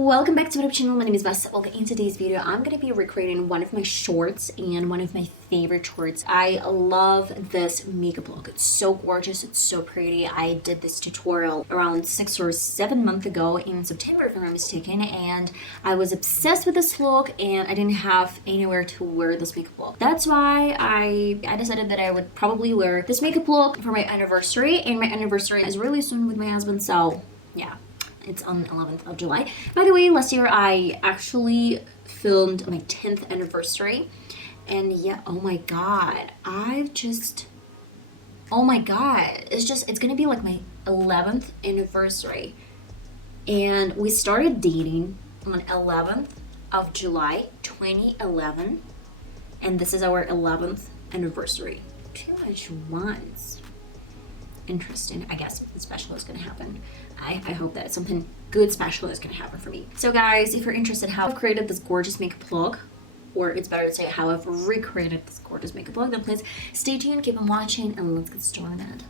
Welcome back to my channel. My name is VassaOlga. In today's video, I'm going to be recreating one of my shorts and one of my favorite shorts. I love this makeup look. It's so gorgeous. It's so pretty. I did this tutorial around 6 or 7 months ago in September, if I'm not mistaken, and I was obsessed with this look and I didn't have anywhere to wear this makeup look. That's why I decided that I would probably wear this makeup look for my anniversary, and my anniversary is really soon with my husband, so yeah. It's on the 11th of July. By the way, last year I actually filmed my 10th anniversary. And yeah, oh my god. Oh my god. It's gonna be like my 11th anniversary. And we started dating on 11th of July, 2011. And this is our 11th anniversary. Too much once. Interesting. I guess something special is going to happen. I hope that something good special is going to happen for me. So guys, if you're interested how I've created this gorgeous makeup look, or it's better to say how I've recreated this gorgeous makeup look, then please stay tuned, keep on watching, and let's get started.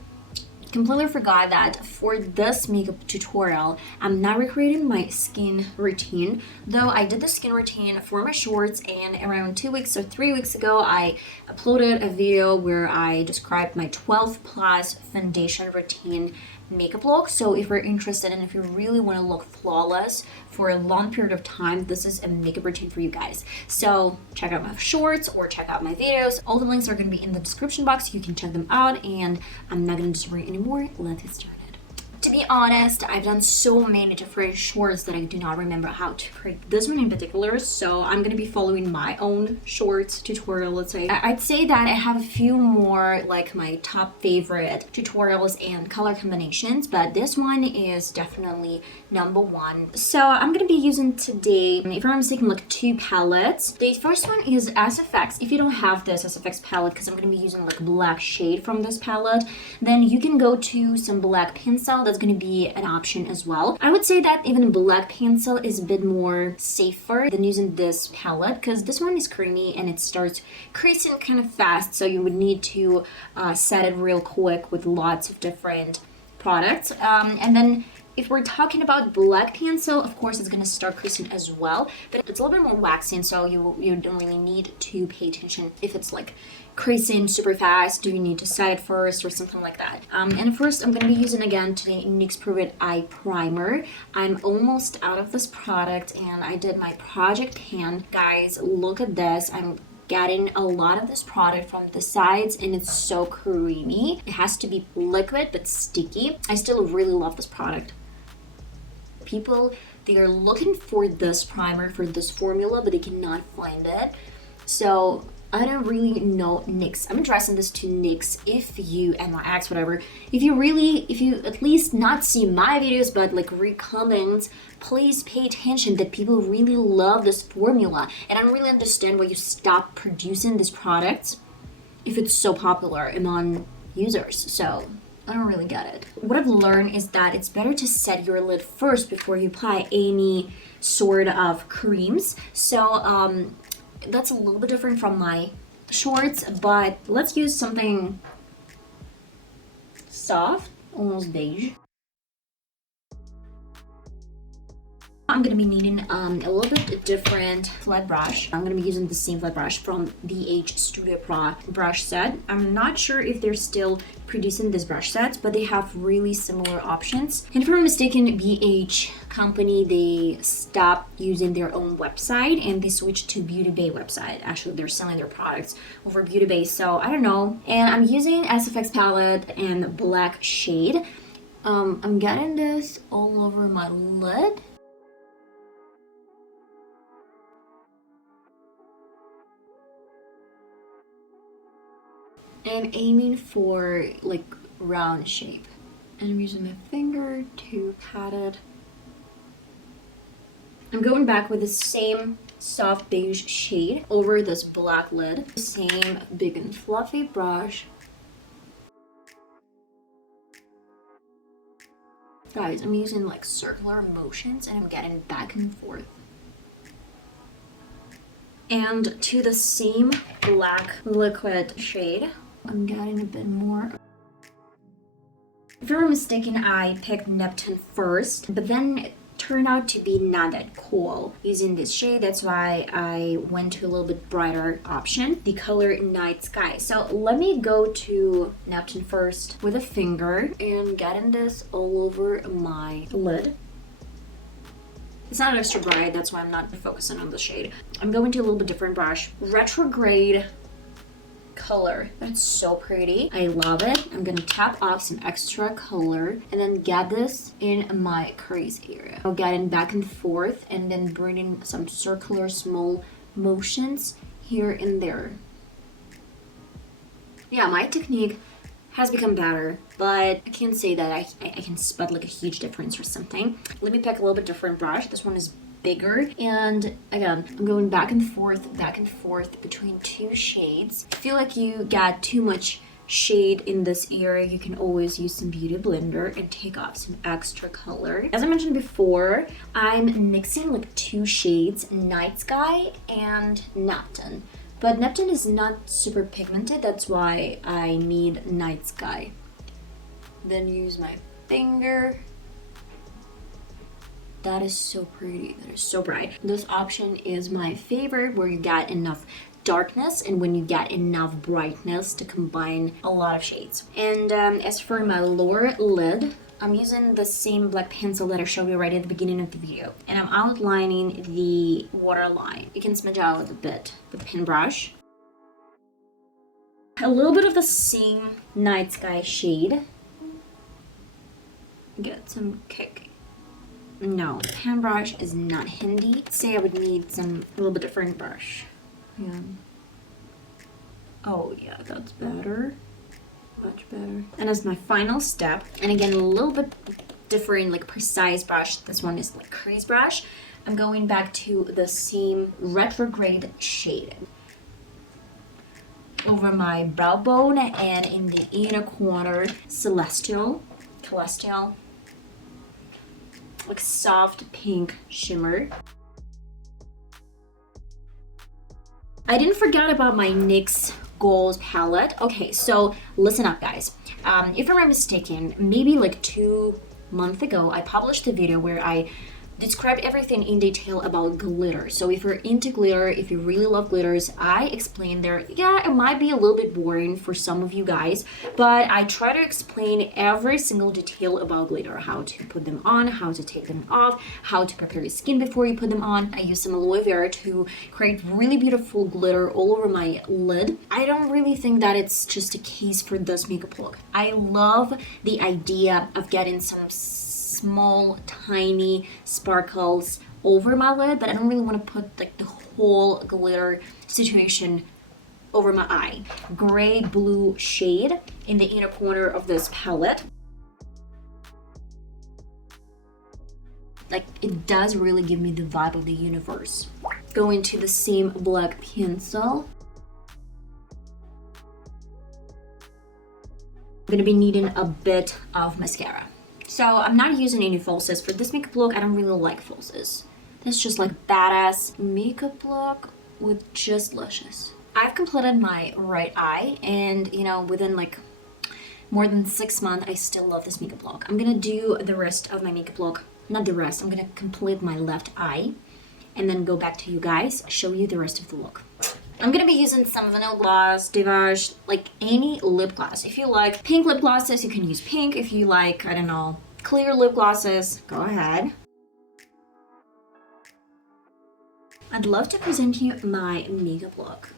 Completely forgot that for this makeup tutorial, I'm not recreating my skin routine, though I did the skin routine for my shorts, and around 2 weeks or 3 weeks ago, I uploaded a video where I described my 12 plus foundation routine makeup look. So if you're interested and if you really want to look flawless for a long period of time, this is a makeup routine for you guys. So check out my shorts or check out my videos. All the links are going to be in the description box. You can check them out, and I'm not going to disturb you anymore. Let's get started. To be honest, I've done so many different shorts that I do not remember how to create this one in particular, so I'm going to be following my own shorts tutorial, let's say. I'd say that I have a few more like my top favorite tutorials and color combinations, but this one is definitely number one. So I'm going to be using today, if I'm not mistaken, like 2 palettes. The first one is SFX. If you don't have this SFX palette, because I'm going to be using like black shade from this palette, then you can go to some black pencil. That's going to be an option as well. I would say that even black pencil is a bit more safer than using this palette, because this one is creamy and it starts creasing kind of fast, so you would need to set it real quick with lots of different products. And then if we're talking about black pencil, of course it's going to start creasing as well, but it's a little bit more waxing, so you don't really need to pay attention if it's like creasing super fast. Do you need to set it first or something like that? And first I'm going to be using again today NYX Proof It Eye Primer. I'm almost out of this product and I did my project pan. Guys, look at this. I'm getting a lot of this product from the sides and it's so creamy. It has to be liquid but sticky. I still really love this product. People, they are looking for this primer, for this formula, but they cannot find it. So I don't really know NYX. I'm addressing this to NYX. If you, NYX, whatever, if you at least not see my videos, but like read comments, please pay attention that people really love this formula. And I don't really understand why you stop producing this product if it's so popular among users. So I don't really get it. What I've learned is that it's better to set your lid first before you apply any sort of creams. So that's a little bit different from my shorts, but let's use something soft, almost beige. I'm going to be needing a little bit different flat brush. I'm going to be using the same flat brush from VH Studio Pro brush set. I'm not sure if they're still producing this brush set, but they have really similar options. And if I'm not mistaken, VH company, they stopped using their own website and they switched to Beauty Bay website. Actually, they're selling their products over Beauty Bay, so I don't know. And I'm using SFX palette and black shade. I'm getting this all over my lid. I'm aiming for like round shape, and I'm using my finger to pat it. I'm going back with the same soft beige shade over this black lid. Same big and fluffy brush. Guys, I'm using like circular motions and I'm getting back and forth. And to the same black liquid shade, I'm getting a bit more. If I'm not mistaken, I picked Neptune first, but then turned out to be not that cool using this shade. That's why I went to a little bit brighter option, the color Night Sky. So let me go to Neptune first with a finger and getting this all over my lid. It's not extra bright, that's why I'm not focusing on the shade. I'm going to a little bit different brush. Retrograde color. That's so pretty. I love it. I'm gonna tap off some extra color and then get this in my crease area. I'll get in back and forth and then bring in some circular small motions here and there. Yeah, my technique has become better, but I can't say that I can spot like a huge difference or something. Let me pick a little bit different brush. This one is bigger, and again, I'm going back and forth between two shades. If you feel like you got too much shade in this area, you can always use some beauty blender and take off some extra color. As I mentioned before, I'm mixing like two shades, Night Sky and Neptune. But Neptune is not super pigmented, that's why I need Night Sky. Then use my finger. That is so pretty, that is so bright. This option is my favorite, where you get enough darkness and when you get enough brightness to combine a lot of shades. And as for my lower lid, I'm using the same black pencil that I showed you right at the beginning of the video. And I'm outlining the waterline. You can smudge out a bit with a pen brush. A little bit of the same Night Sky shade. Get some kick. No, pen brush is not handy. Say I would need some a little bit different brush. Yeah. Oh yeah, that's better. Much better. And as my final step, and again a little bit different, like precise brush. This one is like crease brush. I'm going back to the same retrograde shade over my brow bone and in the inner corner, celestial, like soft pink shimmer. I didn't forget about my NYX Goals palette. Okay, so listen up guys. If I'm not mistaken, maybe like 2 months ago, I published a video where I described everything in detail about glitter. So if you're into glitter, if you really love glitters, I explained there. Yeah, it might be a little bit boring for some of you guys, but I try to explain every single detail about glitter, how to put them on, how to take them off, how to prepare your skin before you put them on. I use some aloe vera to create really beautiful glitter all over my lid. I don't really think that it's just a case for this makeup look. I love the idea of getting some small tiny sparkles over my lid, but I don't really want to put like the whole glitter situation over my eye. Gray blue shade in the inner corner of this palette. Like it does really give me the vibe of the universe. Go into the same black pencil. I'm gonna be needing a bit of mascara. So I'm not using any falsies. For this makeup look, I don't really like falsies. That's just like badass makeup look with just lashes. I've completed my right eye and you know, within like more than 6 months, I still love this makeup look. I'm gonna do the rest of my makeup look. Not the rest, I'm gonna complete my left eye and then go back to you guys, show you the rest of the look. I'm gonna be using some vanilla gloss, Divage, like any lip gloss. If you like pink lip glosses, you can use pink. If you like, I don't know, clear lip glosses, go ahead. I'd love to present you my makeup look.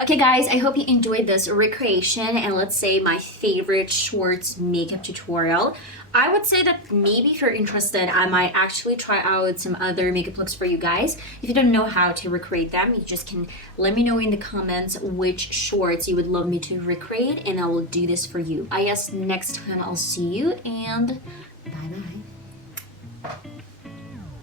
Okay guys, I hope you enjoyed this recreation and let's say my favorite shorts makeup tutorial. I would say that maybe if you're interested, I might actually try out some other makeup looks for you guys. If you don't know how to recreate them, you just can let me know in the comments which shorts you would love me to recreate and I will do this for you. I guess next time I'll see you and bye bye.